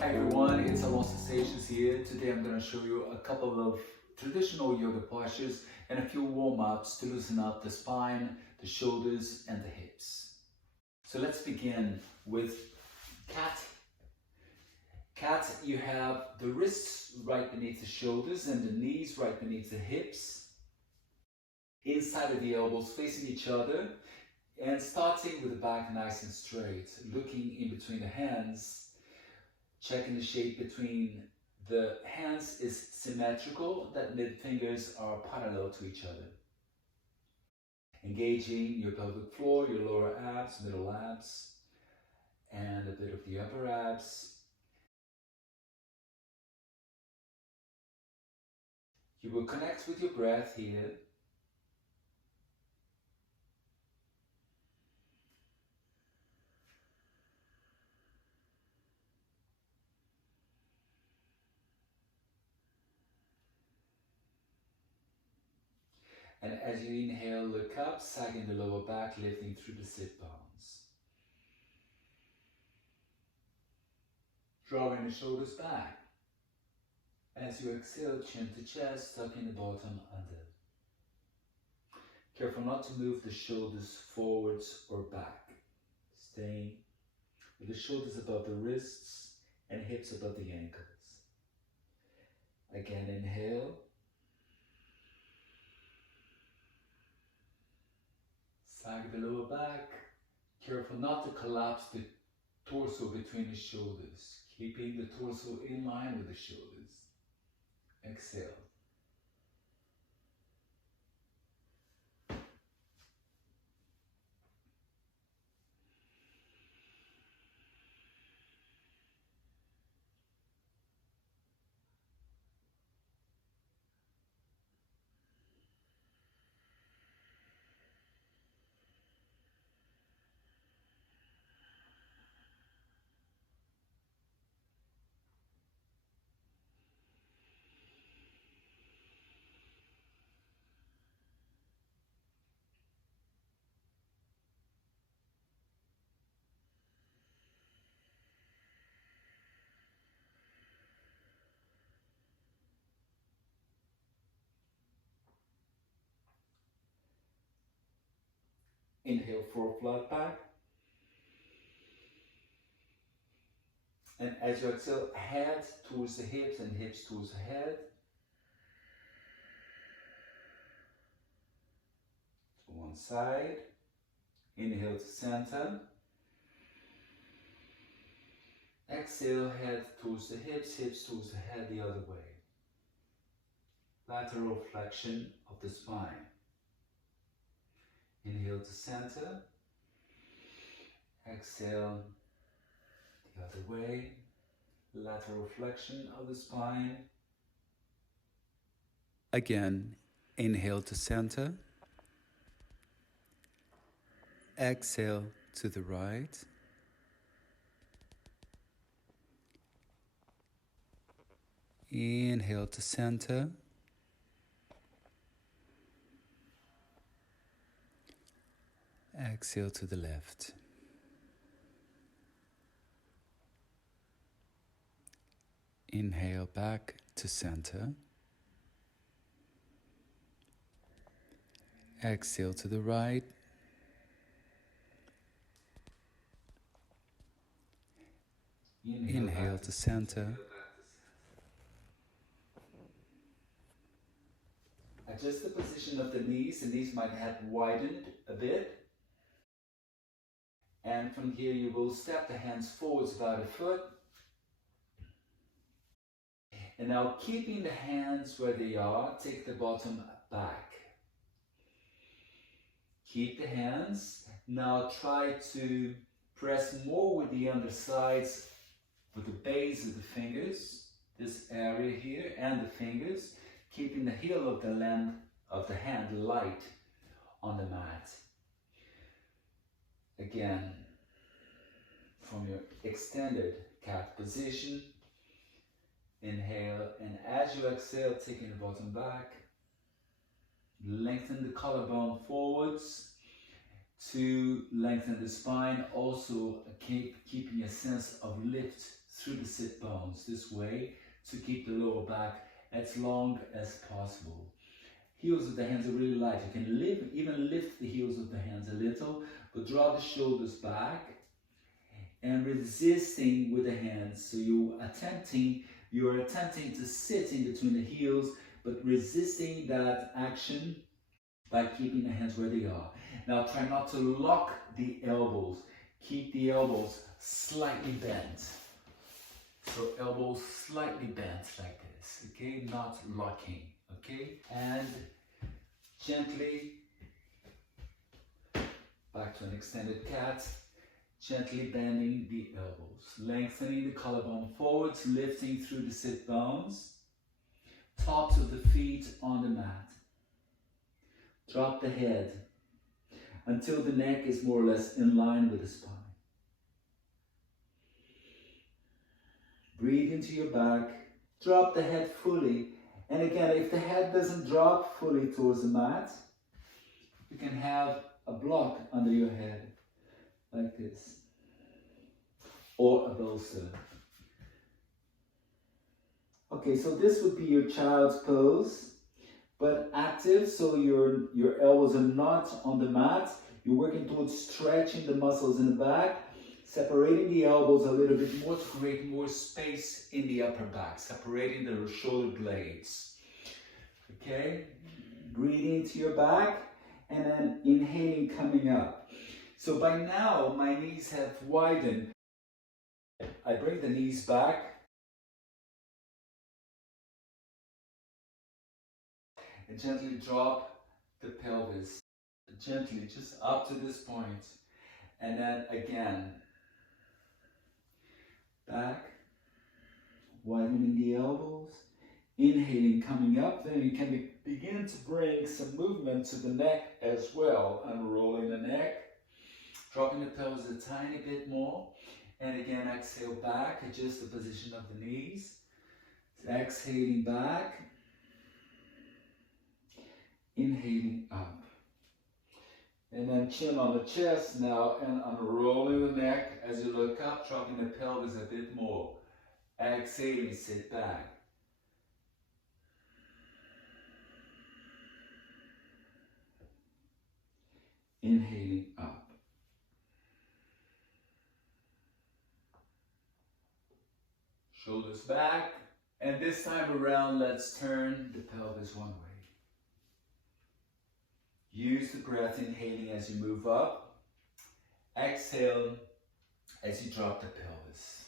Hi everyone, it's Alonso Seixas here. Today I'm going to show you a couple of traditional yoga postures and a few warm-ups to loosen up the spine, the shoulders and the hips. So let's begin with cat. Cat, you have the wrists right beneath the shoulders and the knees right beneath the hips. Inside of the elbows facing each other and starting with the back nice and straight, looking in between the hands. Checking the shape between the hands is symmetrical, that mid fingers are parallel to each other. Engaging your pelvic floor, your lower abs, middle abs, and a bit of the upper abs. You will connect with your breath here. And as you inhale, look up, sagging the lower back, lifting through the sit bones. Drawing the shoulders back. As you exhale, chin to chest, tucking the bottom under. Careful not to move the shoulders forwards or back. Staying with the shoulders above the wrists and hips above the ankles. Again, inhale. Sag the lower back. Careful not to collapse the torso between the shoulders, keeping the torso in line with the shoulders. Exhale. Inhale for a flat back. And as you exhale, head towards the hips and hips towards the head. To one side. Inhale to center. Exhale, head towards the hips, hips towards the head the other way. Lateral flexion of the spine. Inhale to center. Exhale the other way. Lateral flexion of the spine. Again, inhale to center. Exhale to the right. Inhale to center. Exhale to the left. Inhale back to center. Exhale to the right. Inhale to center. Adjust the position of the knees. The knees might have widened a bit. And from here you will step the hands forwards about a foot. And now keeping the hands where they are, take the bottom back. Keep the hands. Now try to press more with the undersides with the base of the fingers, this area here, and the fingers, keeping the heel of the length of the hand light on the mat. Again, from your extended cat position, inhale, and as you exhale, taking the bottom back, lengthen the collarbone forwards to lengthen the spine, also keeping a sense of lift through the sit bones this way to keep the lower back as long as possible. Heels of the hands are really light. You can even lift the heels of the hands a little, but draw the shoulders back and resisting with the hands. So you're attempting to sit in between the heels, but resisting that action by keeping the hands where they are. Now try not to lock the elbows. Keep the elbows slightly bent. So elbows slightly bent like this, okay? Not locking, okay? And gently back to an extended cat, gently bending the elbows, lengthening the collarbone forwards, lifting through the sit bones, tops of the feet on the mat. Drop the head until the neck is more or less in line with the spine. Breathe into your back, drop the head fully, and again, if the head doesn't drop fully towards the mat, you can have a block under your head, like this, or a bolster. Okay, so this would be your child's pose, but active, so your elbows are not on the mat. You're working towards stretching the muscles in the back, separating the elbows a little bit more to create more space in the upper back, separating the shoulder blades. Okay, breathing into your back, and then inhaling, coming up. So by now, my knees have widened. I bring the knees back and gently drop the pelvis. Gently, just up to this point. And then again, back, widening the elbows, inhaling, coming up. Then you can begin to bring some movement to the neck as well, unrolling the neck, dropping the pelvis a tiny bit more, and again exhale back, adjust the position of the knees, exhaling back, inhaling up. And then chin on the chest now, and unrolling the neck as you look up, dropping the pelvis a bit more. Exhaling, sit back. Inhaling up. Shoulders back, and this time around, let's turn the pelvis one way. Use the breath, inhaling as you move up. Exhale as you drop the pelvis.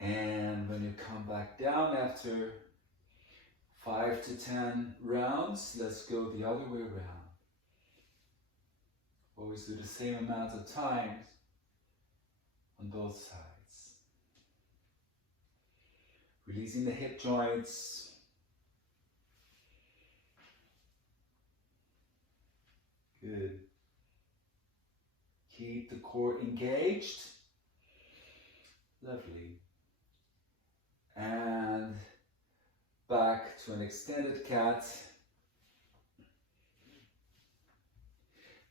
And when you come back down after 5 to 10 rounds, let's go the other way around. Always do the same amount of times on both sides. Releasing the hip joints. Good. Keep the core engaged. Lovely. And back to an extended cat.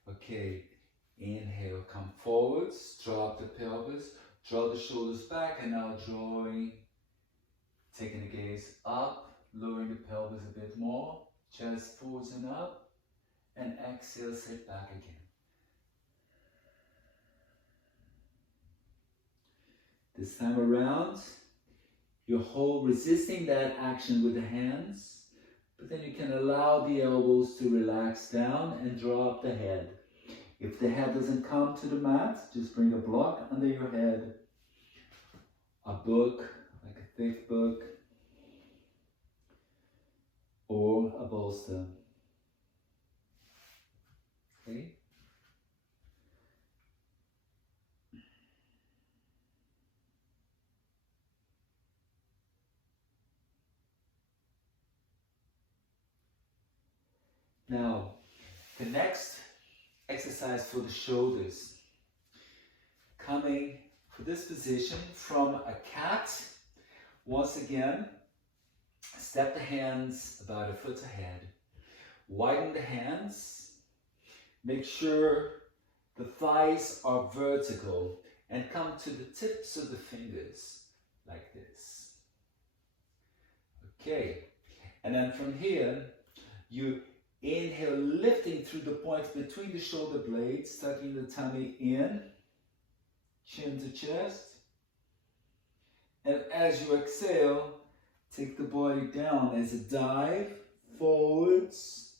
Okay, inhale, come forwards, drop the pelvis, draw the shoulders back, and now taking the gaze up, lowering the pelvis a bit more, chest forwards and up, and exhale, sit back again. This time around, you hold, resisting that action with the hands, but then you can allow the elbows to relax down and drop the head. If the head doesn't come to the mat, just bring a block under your head, a book, like a thick book, or a bolster. Okay? Now, the next exercise for the shoulders. Coming for this position from a cat, Once again, step the hands about a foot ahead. Widen the hands. Make sure the thighs are vertical and come to the tips of the fingers like this. Okay, and then from here, you inhale, lifting through the point between the shoulder blades, tucking the tummy in, chin to chest. And as you exhale, take the body down as a dive forwards.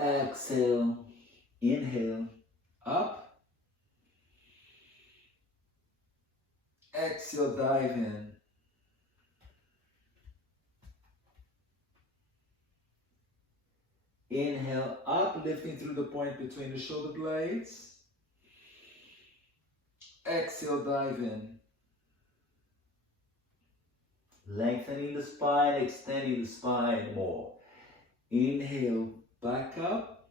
Exhale, inhale, up. Exhale, dive in. Inhale, up, lifting through the point between the shoulder blades. Exhale, dive in. Lengthening the spine, extending the spine more. Inhale, back up.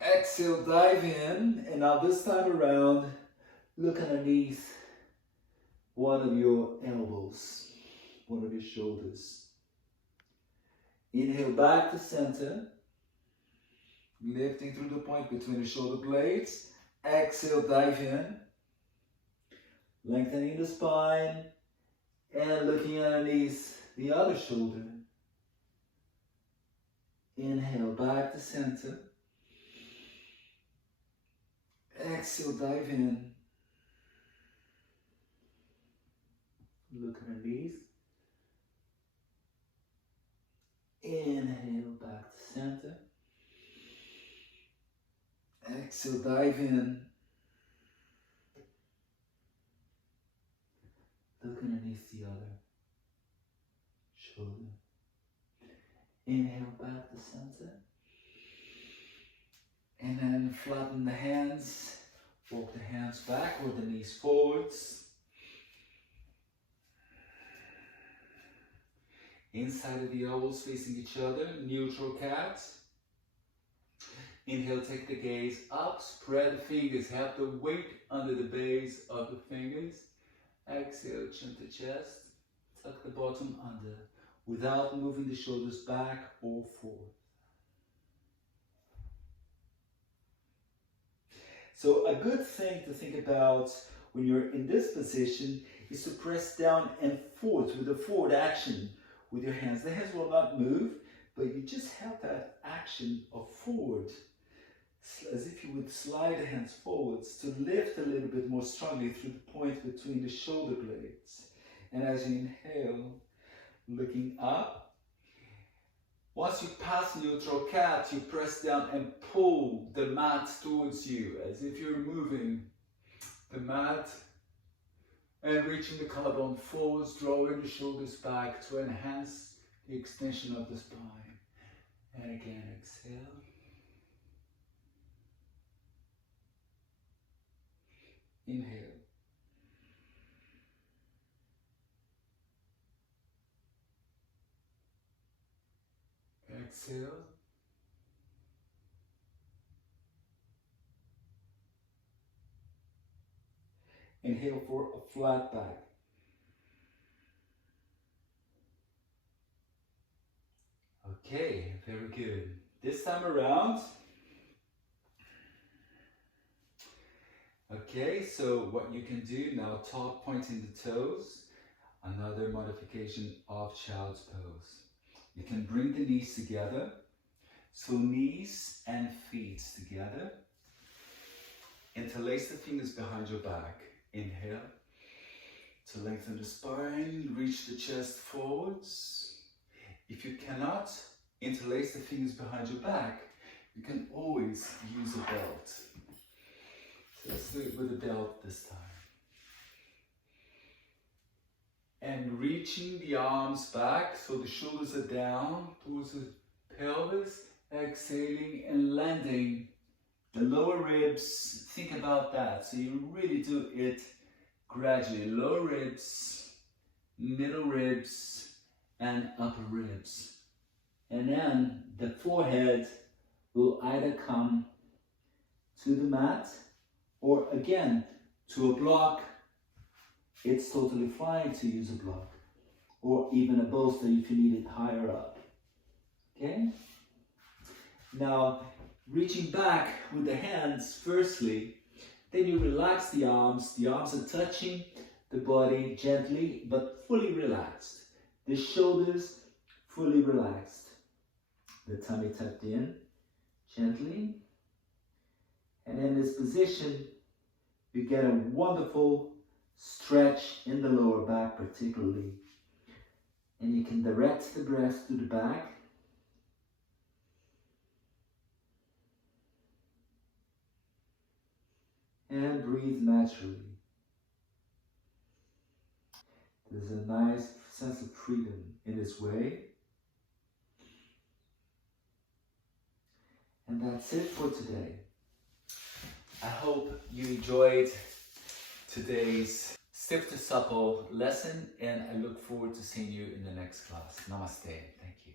Exhale, dive in. And now this time around, look underneath one of your elbows, one of your shoulders. Inhale back to center, lifting through the point between the shoulder blades. Exhale, dive in, lengthening the spine and looking underneath the other shoulder. Inhale back to center. Exhale, dive in, look underneath. Inhale back to center. Exhale, dive in. Look underneath the other shoulder. Inhale back to center. And then flatten the hands. Walk the hands back or the knees forwards. Inside of the elbows facing each other, neutral cat. Inhale, take the gaze up, spread the fingers, have the weight under the base of the fingers. Exhale, chin to chest, tuck the bottom under without moving the shoulders back or forward. So a good thing to think about when you're in this position is to press down and forward with a forward action with your hands. The hands will not move, but you just have that action of forward, as if you would slide the hands forwards to lift a little bit more strongly through the point between the shoulder blades. And as you inhale, looking up, once you pass neutral cat, you press down and pull the mat towards you, as if you're moving the mat and reaching the collarbone forwards, drawing the shoulders back to enhance the extension of the spine. And again, exhale. Inhale. Exhale. Inhale for a flat back. Okay, very good. This time around, okay, so what you can do now, top pointing the toes, another modification of child's pose. You can bring the knees together, so knees and feet together. Interlace the fingers behind your back. Inhale to lengthen the spine, reach the chest forwards. If you cannot interlace the fingers behind your back, you can always use a belt. So let's do it with a belt this time. And reaching the arms back so the shoulders are down towards the pelvis, exhaling and landing the lower ribs. Think about that. So you really do it gradually. Lower ribs, middle ribs, and upper ribs. And then the forehead will either come to the mat or again to a block, it's totally fine to use a block. Or even a bolster if you need it higher up. Okay? Now, reaching back with the hands firstly, then you relax the arms. The arms are touching the body gently but fully relaxed. The shoulders fully relaxed. The tummy tucked in gently. And in this position, you get a wonderful stretch in the lower back particularly. And you can direct the breath to the back. And breathe naturally. There's a nice sense of freedom in this way. And that's it for today. I hope you enjoyed today's Stiff to Supple lesson, and I look forward to seeing you in the next class. Namaste. Thank you.